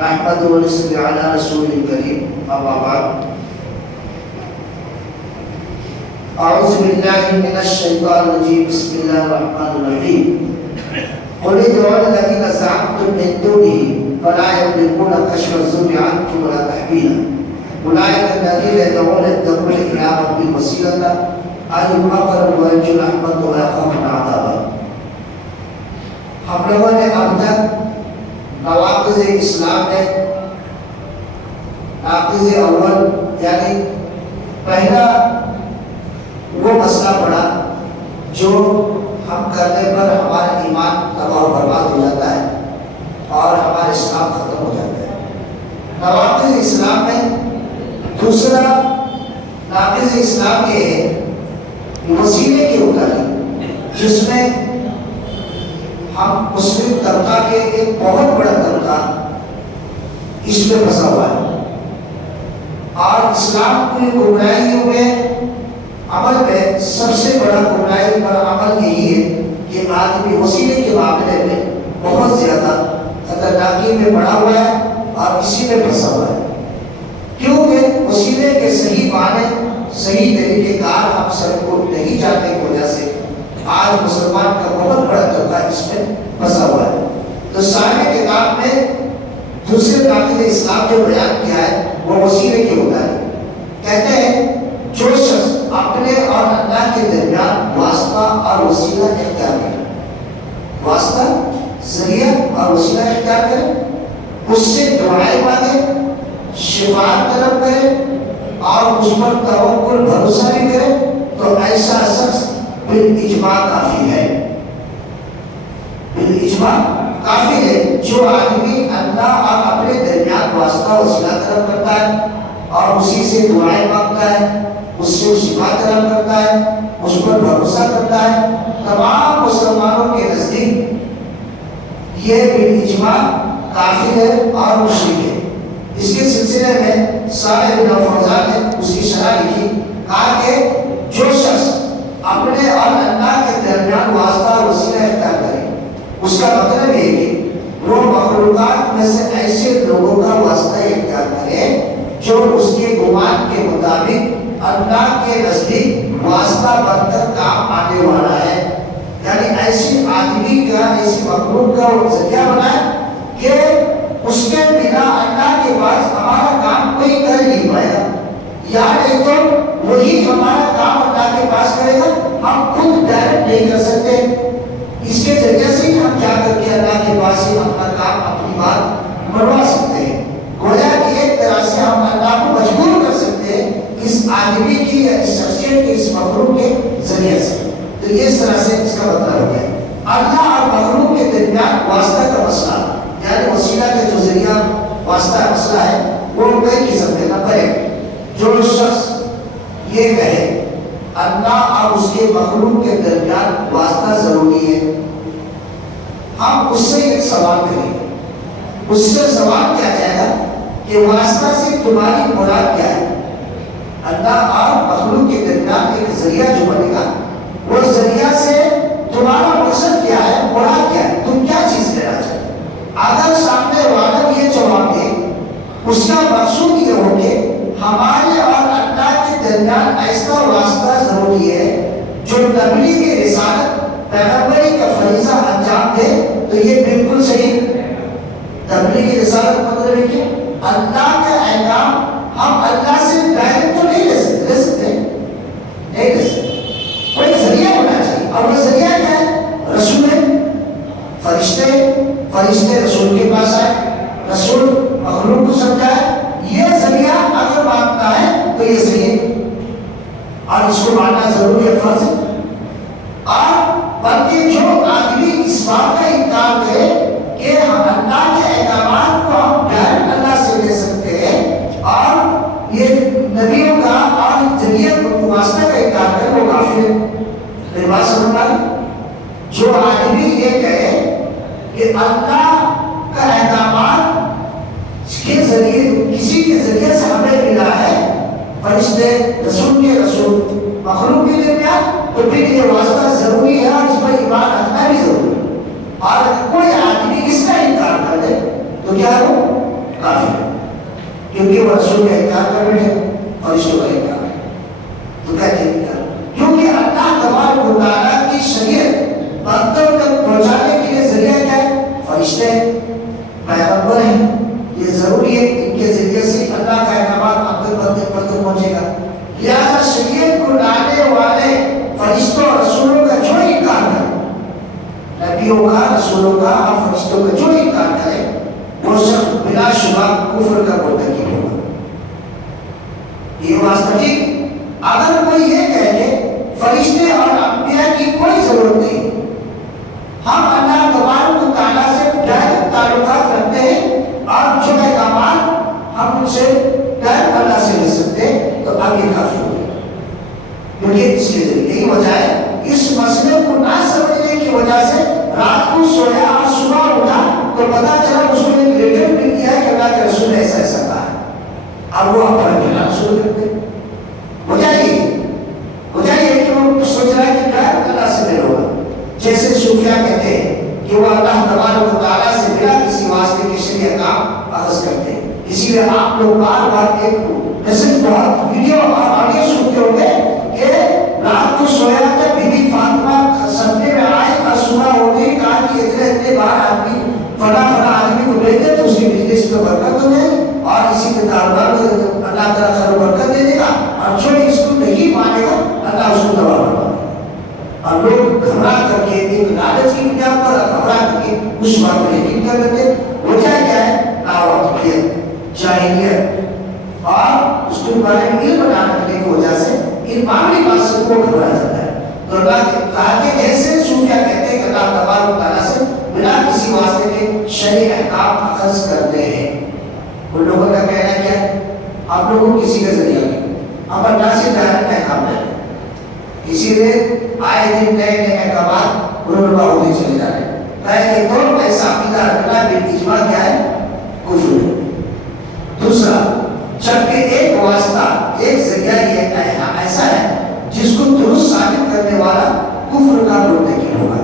نحمده ونصلي على رسوله الكريم أما بعد أعوذ بالله من الشيطان الرجيم بسم الله الرحمن الرحيم قل ادعوا الذين زعمتم من دونه فلا يملكون كشف الضر عنكم ولا تحويلا أولئك الذين يدعون يبتغون إلى ربهم الوسيلة أيهم أقرب ويرجون رحمته ويخافون عذابه. ہم لوگوں نے اب تک نواقض اسلام میں ناقض اول یعنی پہلا وہ مسئلہ پڑھا جو ہم کرنے پر ہمارا ایمان تباہ و برباد ہو جاتا ہے اور ہمارا اسلام ختم ہو جاتا ہے. نواقض اسلام میں دوسرا ناقض اسلام یہ ہے وسیلے کی اٹھانی جس میں ہم مسلم طبقہ کے ایک بہت بڑا طبقہ اس میں پھنسا ہوا ہے اور اسلام کی گمراہیوں میں عمل میں سب سے بڑا گمراہی پر عمل یہی ہے کہ آدمی وسیلے کے معاملے میں بہت زیادہ خطرناکی میں پڑا ہوا ہے اور اسی میں پھنسا ہوا ہے کیونکہ وسیلے کے صحیح معنی صحیح طریقے کار ہم سب کو نہیں جاننے کی وجہ سے آج مسلمان کا بہت بڑا طبقہ اس میں پھنسا ہوا ہے. تو سارے کتاب میں دوسرے ناقض اسلام جو بیان کیا ہے وہ وسیلے کی ہوتا ہے. کہتے ہیں جو شخص اپنے اور اللہ کے درمیان واسطہ اور وسیلہ اختیار کرے, واسطہ ذریعہ اور وسیلہ اختیار کرے, اس سے دعائیں مانگے, شفاعت طلب کرے اور اس پر توکل بھروسہ بھی کرے تو ایسا شخص بالاجماع کافی ہے. بالاجماع کافی ہے جو آدمی اللہ اور اپنے درمیان واسطہ وسیلہ طلب کرتا ہے اور اسی سے دعائیں مانگتا ہے, اس سے شفا طلب کرتا ہے, اس پر بھروسہ کرتا ہے, تمام مسلمانوں کے نزدیک یہ بالاجماع کافی ہے اور مشرک ہے. اس کے سلسلے میں صالح بن فوزان نے اس کی شرح لکھی, کہا کہ جو شخص اپنے اور اللہ کے درمیان واسطہ وسیلہ اختیار کرے اس کا مطلب ہے کہ وہ مخلوقات میں سے ایسے لوگوں کا واسطہ اختیار کرے جو اس کے گمان کے مطابق اللہ کے نزدیک واسطہ بن کر کام آنے والا ہے. یعنی ایسی آدمی کا ایسی مخلوق کا وہ ذریعہ بنائے کہ اس کے بنا اللہ کے پاس ہمارا کام کوئی کر نہیں پائے گا, یا نہیں تو وہی ہمارا کام اللہ کے پاس کرے گا, ہم خود ڈائریکٹ نہیں کر سکتے. اس کے ذریعے سے ہم کیا کر کے اللہ کے پاس ہی اپنا کام اپنی بات بنوا سکتے ہیں. گویا کہ ایک طرح سے ہم اللہ کو مجبور کر سکتے ہیں اس آدمی کی یا اس شخصیت کے اس مخلوق کے ذریعے سے. تو اس طرح سے اس کا مطلب ہو گیا اللہ اور مخلوق کے درمیان واسطہ کا مسئلہ یعنی وسیلہ کے جو ذریعہ واسطہ مسئلہ ہے وہ کئی قسم کے. نمبر ایک, جو شخص یہ کہے اللہ اور اس کے مخلوق کے درمیان واسطہ ضروری ہے, ہم اس سے ایک سوال کریں گے, اس سے سوال کیا جائے گا کہ واسطہ سے تمہاری مراد کیا ہے. اللہ اور مخلوق کے درمیان ایک ذریعہ جو بنے گا وہ ذریعہ سے تمہارا مقصد کیا ہے, مراد کیا ہے, تم کیا چیز لینا چاہتے. اگر سامنے والا یہ جواب دے اس کا مقصود یہ ہو کہ ہمارے اور اللہ کے درمیان ایسا واسطہ ضروری ہے جو تبلیغ رسالت پیغمبری کا فریضہ انجام دے, تو یہ بالکل صحیح. تبلیغ رسالت مطلب ہے کہ اللہ کا احکام ہم اللہ سے ڈائریکٹ تو نہیں لے سکتے, کوئی ذریعہ ہونا چاہیے. اور وہ ذریعہ کیا ہے؟ رسول ہے, فرشتے رسول کے پاس آئے, رسول مخلوق کو سمجھائے. یہ ذریعہ اگر مانتا ہے تو یہ صحیح ہے اور اس کو ماننا ضروری ہے, فرض ہے. اور بلکہ جو آدمی اس بات کا انکار کرے کہ ہم اللہ کے احکامات کو ہم ڈائریکٹ اللہ سے لے سکتے ہیں اور یہ نبیوں کا اور ذریعہ واسطہ کا انکار کرے وہ کافر ہے. میری بات سمجھ پا رہے؟ جو آدمی یہ کہے کہ اللہ کا احکامات کے ذریعے کسی کے ذریعے سے ہمیں ملا ہے, فرشتے رسول کے رسول مخلوق کے درمیان, تو پھر یہ واسطہ ضروری ہے اور اس پر ایمان رکھنا بھی ضروری ہے. اور کوئی آدمی اس کا انکار کر دے تو کیا ہو کیونکہ وہ رسول کا انکار کر رہے ہیں اور اس کا انکار ہے. تو کہتے ہیں کیا؟ کیونکہ اللہ تبارک و تعالیٰ کی شریعت بندوں تک پہنچانے کے لیے ذریعہ کیا ہے؟ فرشتے پیغمبر ہیں. یہ ضروری ہے ان کے ذریعے سے اللہ کا احکامات آپ تک بندوں پہنچے گا. لہٰذا شریعت کو لانے والے فرشتوں اور رسولوں کا جو انکار کرے، نبیوں کا، رسولوں کا اور فرشتوں کا جو انکار کرے، وہ شخص بلا شبہ کفر کا مرتکب ہوگا. یہ واسطہ ٹھیک. اگر کوئی یہ کہے کہ فرشتے اور انبیاء کی کوئی ضرورت نہیں، ہم اللہ تبارک و تعالیٰ سے ڈائریکٹ تعلقات رکھتے ہیں اور جو احکامات ہم ان سے ڈائریکٹ اللہ سے لے سکتے ہیں، تو اب یہ کافی ہو گیا. کیونکہ اس کے ذریعے یہی وجہ ہے اس مسئلے کو نہ سمجھنے کی وجہ سے رات کو سویا اور صبح اٹھا تو پتا چلا اس کو ایک لیٹر مل گیا ہے کہ اللہ کے رسول نے ایسا ایسا کہا ہے. اب وہ اپنا کہنا شروع کرتے ہو جائیے کہ وہ سوچ رہا ہے کہ کیا اللہ سے مل ہوگا. جیسے صوفیہ کہتے ہیں کہ وہ اللہ تبارک و تعالیٰ سے بلا کسی واسطے کے شریعہ کام اخذ کرتے ہیں. اسی لیے آپ لوگ بار بار ایک میسج بہت ویڈیو اور آڈیو سنتے ہوں گے کہ رات کو سویا تھا بی بی فاطمہ سپنے میں آئے اور صبح ہوتے ہی کہا کہ اتنے بار آدمی فلاں آدمی کو بھیج دے تو اس کی بزنس میں برکت ہو جائے اور اسی کے کاروبار کو اللہ تعالیٰ خیر و برکت دے دے گا، اور جو اس کو نہیں مانے گا اللہ اس کو دبا کرے. اور لوگ گھبرا کر کے ایک لالچ کی بنیاد پر گھبرا کر کے اس بات کو یقین کر لیتے. وجہ کیا ہے؟ لاواقفیت، جاہلیت اور اس کے بارے میں علم نہ رکھنے کی وجہ سے ان معمولی بات سے وہ گھبرا جاتا ہے. تو اللہ کہا کہ جیسے صوفیہ کہتے ہیں کہ اللہ تبارک و تعالیٰ سے بنا کسی واسطے کے شرعی احکام اخذ کرتے ہیں. ان لوگوں کا کہنا کیا ہے؟ آپ لوگوں کو کسی کا ذریعہ نہیں، اب اللہ سے ڈائریکٹ احکام ہے. اسی لیے آئے دن نئے نئے احکامات رونما ہوتے چلے جا رہے ہیں. پہلے تو ایسا عقیدہ رکھنا بالاجماع کیا ہے؟ کفر ہے. دوسرا، جبکہ ایک واسطہ ایک ذریعہ یہ ایسا ہے جس کو درست ثابت کرنے والا کفر کا مرتکب ہوگا.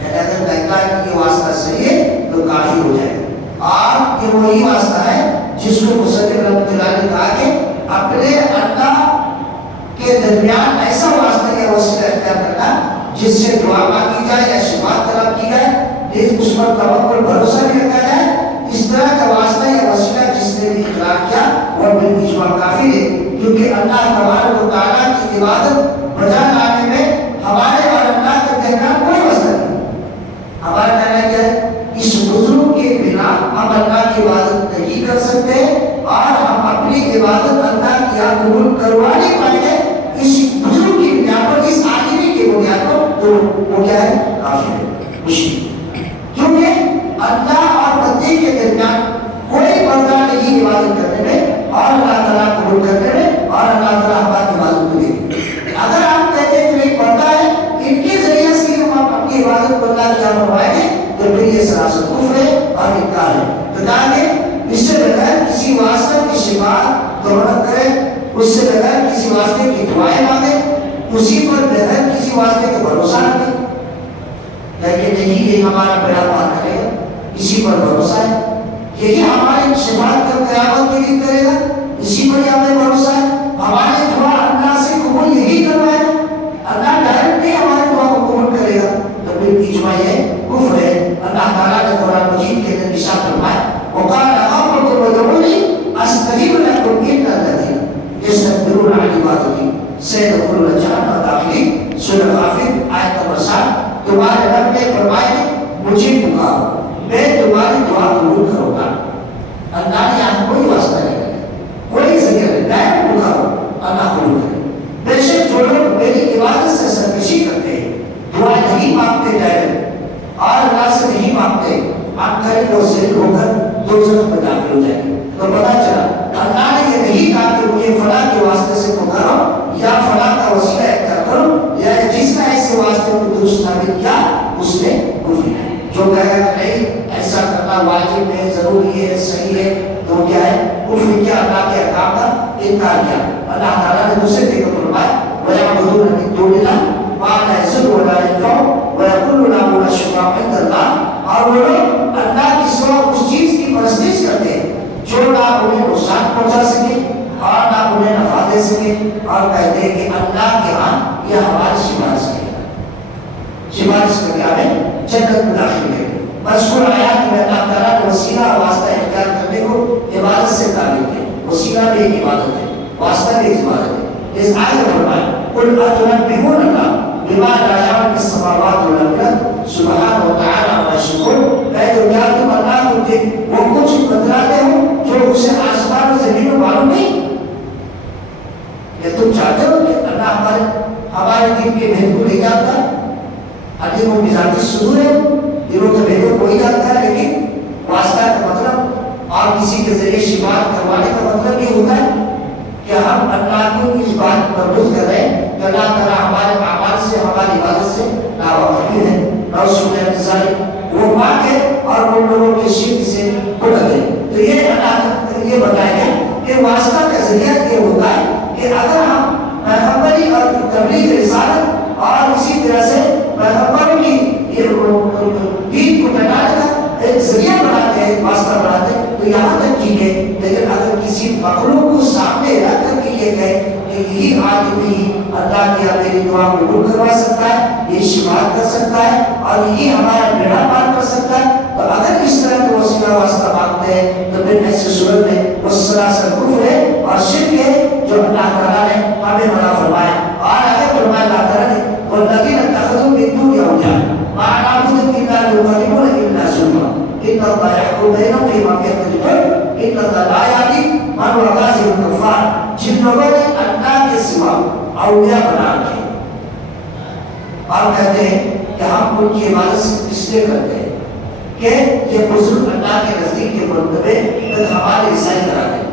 اگر کہتا ہے کہ یہ واسطہ صحیح ہے تو کافی ہو جائے گا. اور یہ وہی واسطہ ہے جس کو مصنف رحمۃ اللہ نے کہا کہ اپنے اللہ کے درمیان ایسا واسطہ یا وسیلہ اختیار کرنا جس سے دعا مانگی جائے یا شفاعت طلب کی جائے، لیکن اس پر توکل بھروسہ بھی رکھا جائے. اس طرح کا واسطہ یا وسیلہ جس نے بھی اقرار کیا وہ بالاجماع کافی ہے. کیونکہ اللہ تبارک و تعالیٰ کی عبادت بجا لانے میں ہمارے اور اللہ کے درمیان کوئی واسطہ نہیں. ہمارا کہنا کیا ہے؟ اس بزرگ کے بنا ہم اللہ کی عبادت نہیں کر سکتے اور ہم اپنی عبادت اللہ کی قبول کروا نہیں پائیں گے اس بزرگ کی بنیاد پر، اس عالمی کی بنیاد پر. تو وہ کیا ہے؟ کافی ہے، مشکل. کیونکہ اللہ اور بندے کے درمیان کوئی پردہ نہیں عبادت کرنے میں اور اللہ تعالیٰ قبول کرنے میں اور اللہ تعالیٰ ہماری عبادت کو دے. اگر آپ کہتے ہیں کہ پردہ ہے ان کے ذریعے سے ہم اپنی عبادت کو اللہ کیا بنوائیں گے تو پھر یہ سراسر کفر ہے اور انکار ہے. تو کہا کہ اس سے بغیر کسی واسطے کی شفاعت توبہ کریں، اس سے بغیر کسی واسطے کی دعائیں مانگیں، اسی پر بغیر کسی واسطے کا بھروسہ رکھیں. لیکن یہی یہ ہمارا بیڑا پار کرے گا، اسی پر بھروسہ ہے. یہی ہماری شفاعت کا قیامت کے دن کرے گا، اسی پر ہمیں بھروسہ ہے. ہماری دعا اللہ سے قبول یہی کروائے گا، اللہ ڈائریکٹ نہیں ہماری دعا کو قبول کرے گا. تو پھر اجماع ہے، کفر ہے. اللہ تعالیٰ نے قرآن مجید کے اندر ارشاد فرمایا وقال ربكم ادعوني استجب لكم ان الذين يستكبرون عن عبادتي سيدخلون جہنم داخلين. سورہ غافر آیت نمبر 7. تمہارے رب نے فرمایا مجھے پکارو میں تمہاری دعا قبول کروں گا. اللہ نے یہاں کوئی واسطہ نہیں ہے، کوئی ذریعہ نہیں، ڈائریکٹ پکارو اللہ قبول کرے. بے شک جو لوگ میری عبادت سے سرکشی کرتے ہیں، دعا نہیں مانگتے ڈائریکٹ اور اللہ سے نہیں مانگتے، آپ کریں وہ ذکر ہو کر دوزخ میں داخل ہو جائیں گے. تو پتا چلا اللہ نے یہ نہیں کہا کہ مجھے فلاں کے واسطے سے پکارو یا فلاں کا وسیلہ اختیار کرو، یا جس نے ایسے واسطے کو درست ثابت کیا اس نے کفر ہے. جو کہے گا نہیں ایسا کرنا واجب ہے، ضروری ہے، صحیح ہے، تو کیا ہے؟ کفر کیا، اللہ کے احکام کا انکار کیا. اللہ تعالیٰ نے دوسرے جگہ فرمایا وَيَعْبُدُونَ مِن دُونِ اللَّهِ مَا لَا يَضُرُّ وَلَا يَنفَعُ وَيَقُولُونَ لَهُ الشُّفَعَاءُ عِندَ اللَّهِ. اور وہ لوگ اللہ کی سوا اس چیز کی پرستش کرتے ہیں جو نہ انہیں نقصان پہنچا سکے اور نہ انہیں نفع دے سکے، اور کہتے ہیں کہ اللہ کے ہاں یہ ہماری سفارش کرے گا، سفارش کر کے ہمیں جنت میں داخل کرے گا۔ مذکور آیات میں اللہ تعالیٰ نے وسیلہ واسطہ اختیار کرنے کو عبادت سے تعلق ہے۔ وسیلہ بھی ایک عبادت ہے، واسطہ بھی ایک عبادت ہے۔ اس آیت میں فرمایا قل اتنبئون بما لا يعلم في السماوات والارض سبحانہ وتعالی عما یشركون، کہ تو کیا تم اللہ کو وہ کچھ بتلاتے ہو جو اسے آسمان و زمین میں معلوم نہیں؟ کہ تم چاہتے ہو کہ اللہ ہمارے دین کے بھید کو لے کے آتا ہے؟ ابھی وہ مزاجی صدور ہے، دلوں کے بھیدوں کو ہی جانتا ہے، لیکن واسطہ کا مطلب اور کسی کے ذریعے شفاعت کروانے کا مطلب یہ ہوتا ہے کہ ہم اللہ کو اس بات پر مربوط کر رہے ہیں کہ اللہ تعالیٰ ہمارے اعمال سے، ہماری عبادت سے ناواقف ہے، وہ پاک ہے اور ان لوگوں کے شرک سے کھلا ہے۔ تو یہ اللہ یہ بتایا گیا کہ واسطہ کا ذریعہ یہ ہوتا ہے کہ اگر ہم پیغمبری اور تبلیغ رسالت اور اسی طرح سے پیغمبروں کی دین کو پھیلانے کا ایک ذریعہ بناتے ہیں، واسطہ بناتے ہیں، تو یہاں تک ٹھیک ہے، لیکن اگر کسی مخلوق کو سامنے رکھ کر کے یہ کہے کہ یہی آدمی اللہ کی میری دعا قبول کروا سکتا ہے، یہ شفاعت کر سکتا ہے اور یہی ہمارا بیڑا پار کر سکتا ہے، تو اگر اس طرح کا وسیلہ واسطہ مانگتے ہیں تو پھر ایسی صورت میں وہ سراسر کفر ہے اور شرک ہے جو اللہ تعالیٰ نے ہمیں منع فرمایا۔ اور آگے فرمایا اللہ تعالیٰ نے والذین اتخذوا من دونه اولیاء ما نعبدهم الا ليقربونا الى زلفى ان الله يحكم بينهم فيما يختلفون ان الله لا يهدي من هو كاذب كفار، جن لوگوں نے اللہ کے سوا اولیاء بنا رکھے اور کہتے ہیں کہ ہم ان کی عبادت اس لیے کرتے ہیں کہ یہ بزرگ اللہ کے نزدیک کے مرتبے تک ہمارے عیسائی کرا دیں۔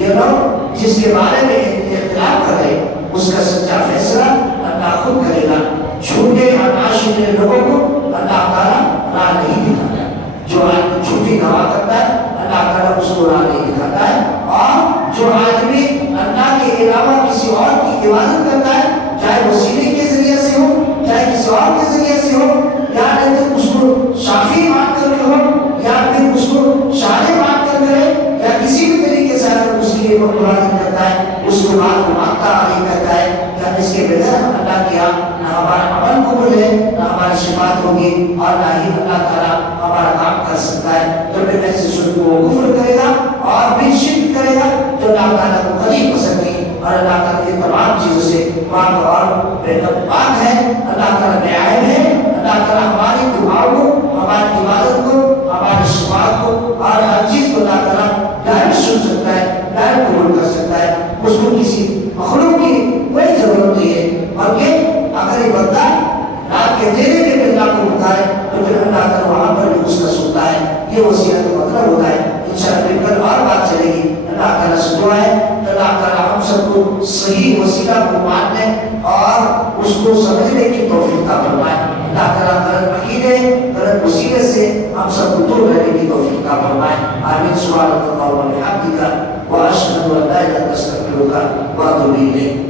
یہ لوگ جس کے بارے میں اختلاف کر رہے ہیں اس کا سچا فیصلہ اللہ خود کرے گا۔ جھوٹے اور ناشکرے لوگوں کو اللہ تعالیٰ راہ نہیں دکھاتا ہے، جو آدمی جھوٹی گواہ کرتا ہے اللہ تعالیٰ اس کو راہ نہیں دکھاتا ہے، اور جو آدمی اللہ کے علاوہ کسی اور کی عبادت کرتا ہے چاہے وسیلے کے ذریعے سے ہو چاہے کسی اور کے ذریعے سے ہو، یا نہیں اس کو شافی مان کر کے ہو یا پھر اس کو شارع مان کر کرے یا کسی بھی طریقے سے اگر اس کی عبادت کرتا ہے اس کو بات کو مانتا آگے کرتا ہے کہ اس کے بغیر اللہ کیا نہ ہمارا عمل قبول ہے نہ ہماری شفاعت ہوگی اور نہ ہی اللہ تعالیٰ ہمارا کام کر سکتا ہے، تو پھر ایسے صورت کو وہ کفر کرے گا اور بھی شرک کرے گا جو اللہ تعالیٰ کو کبھی پسند نہیں، اور اللہ تعالیٰ کی تمام چیزوں سے پاک اور پاک ہے، اللہ تعالیٰ بے عیب ہے، اللہ تعالیٰ ہماری دعاؤں کو، ہماری عبادت کو، ہماری شفاعت کو اور ہر چیز کو اللہ تعالیٰ ڈائریکٹ سن سکتا ہے، ڈائریکٹ قبول کر سکتا ہے، اس کو کسی مخلوق کی کوئی ضرورت نہیں ہے، بلکہ اگر یہ بندہ رات کے دینے کے لیے اللہ کو بتائے تو پھر اللہ تعالیٰ وہاں پر بھی اس کا سنتا ہے۔ یہ وسیلہ کا مطلب ہوتا ہے۔ انشاءاللہ پھر کل اور بات چلے گی، اللہ تعالیٰ سے دعا ہے اللہ تعالیٰ ہم سب کو صحیح وسیلہ کو ماننے اور اس کو سمجھنے کی توفیق عطا فرمائے، اللہ تعالیٰ غلط عقیدے غلط وسیلے سے ہم سب کو دور رہنے کی توفیق عطا فرمائے، آمین۔ سبحانک اللہم و بحمدک واشہد ان لا الہ الا انت استغفرک و اتوب الیک۔